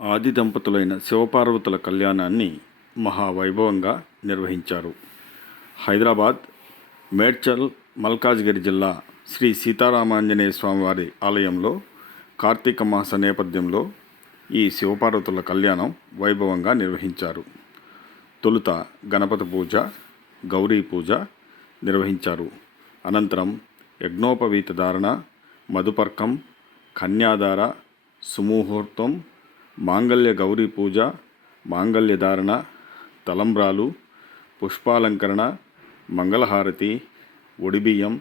ఆది దంపతులైన శివపార్వతుల కళ్యాణాన్ని మహావైభవంగా నిర్వహించారు. హైదరాబాద్ మేడ్చల్ మల్కాజ్గిరి జిల్లా శ్రీ సీతారామాంజనేయ స్వామివారి ఆలయంలో కార్తీక మాస నేపథ్యంలో ఈ శివపార్వతుల కళ్యాణం వైభవంగా నిర్వహించారు. తొలుత గణపతి పూజ గౌరీ పూజ నిర్వహించారు. అనంతరం యజ్ఞోపవీత ధారణ మధుపర్కం కన్యాధార సుముహూర్తం మాంగళ్య గౌరీ పూజ మాంగళ్య ధారణ తలంబ్రాలు పుష్పాలంకరణ మంగళహారతి ఒడిబియ్యం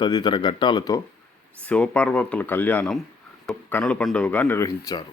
తదితర ఘట్టాలతో శివపార్వతుల కళ్యాణం కనుల పండుగగా నిర్వహించారు.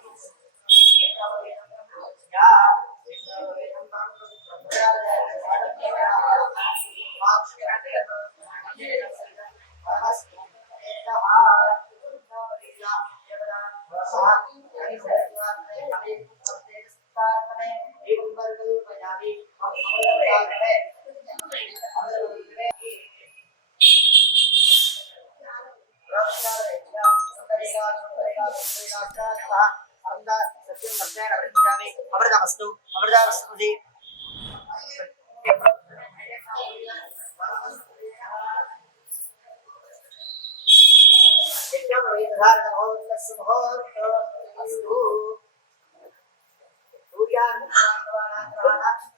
अमृतमस्तु अमृतमस्तु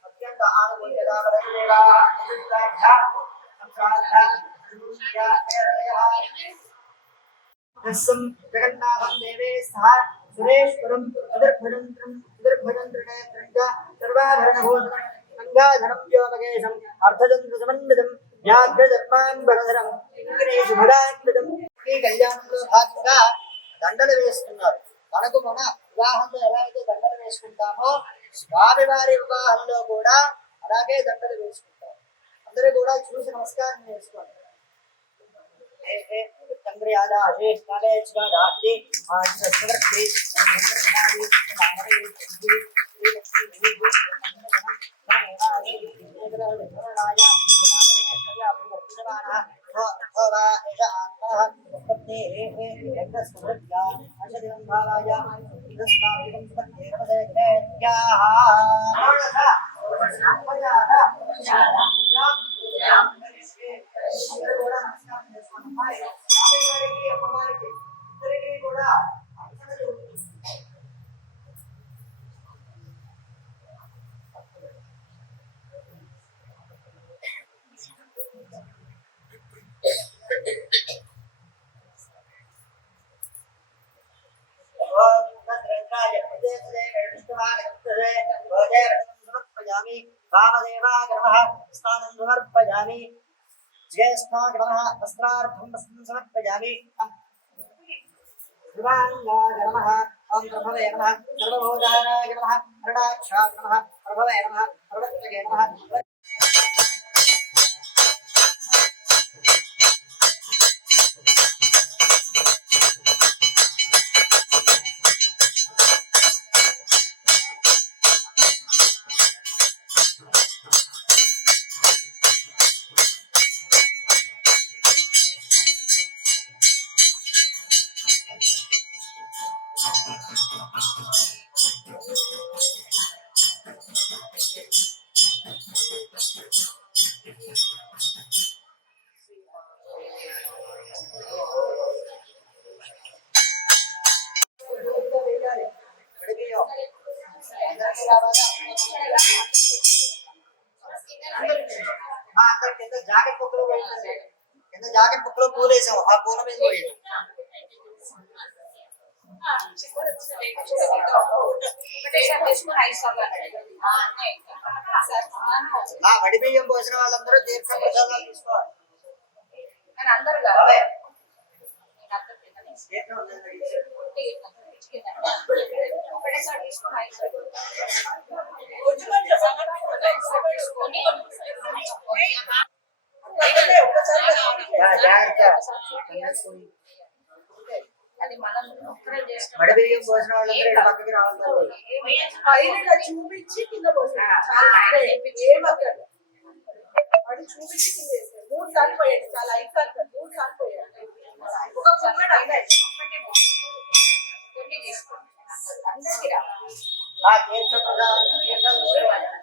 अत्यंत आनंदेगा बदलेगा अभिप्राय ध्यान संसार ध्यान दूसरा ऐसा హస్సం జగన్నాథం దేవే సహ సురేశ్వరం సుదర్భనంత్రం సుదర్భనంత్రణేత్రంచ సర్వాభరణభూషణం గంగాధరం యోమకేశం అర్ధచంద్ర సమన్వితం వ్యాఘ్రధర్మాన్ బలధరం ఇంద్రేషు భగాన్వితం ఈ కళ్యాణంలో భాగంగా దండలు వేస్తున్నారు మనకు మన వివాహంలో ఎలా అయితే దండలు వేసుకుంటామో స్వామివారి వివాహంలో కూడా అలాగే దండలు వేసుకుంటారు అందరూ కూడా చూసి నమస్కారం చేసుకోండి कदाशेष कलेश कदाति आदिसत्रक्ति नमनादि मानवे इन्द्रि श्रीलक्ष्मी भूगो नमनादि इन्द्रग्रहणराय Yeah. समर्पयामि ज्येष्ठागणः वस्त्रार्थं वस्त्रं समर्पयामि ध्रुवाङ्गागणः ॐ प्रभवे नमः सर्वभूतानाय नमः हरणाक्षाय नमः प्रभवे नमः सर्वत्रगे नमः జాకెట్ బుక్లో పోయింది కింద జాకెట్ బుక్ లో పూలు వేసాం ఆ పూల మీద పోయింది ఆ వడి బియ్యం పోసిన వాళ్ళందరూ తీర్థ ప్రసాదాలు తీసుకోవాలి అందరూ అవే కావాలి తీర్థం ఉందండి. ఒకటేసారి తీసుకొని మడిబియ్యం పోసిన వాళ్ళందరూ పక్కకి రావాలి చూపించి కింద అదే. చూపించి కింద మూడు సార్లు పోయాడు. చాలా ఐదు సార్లు మూడు సార్లు పోయాడు. ఒక కుమ్మడి అందరికీ తీర్థంగా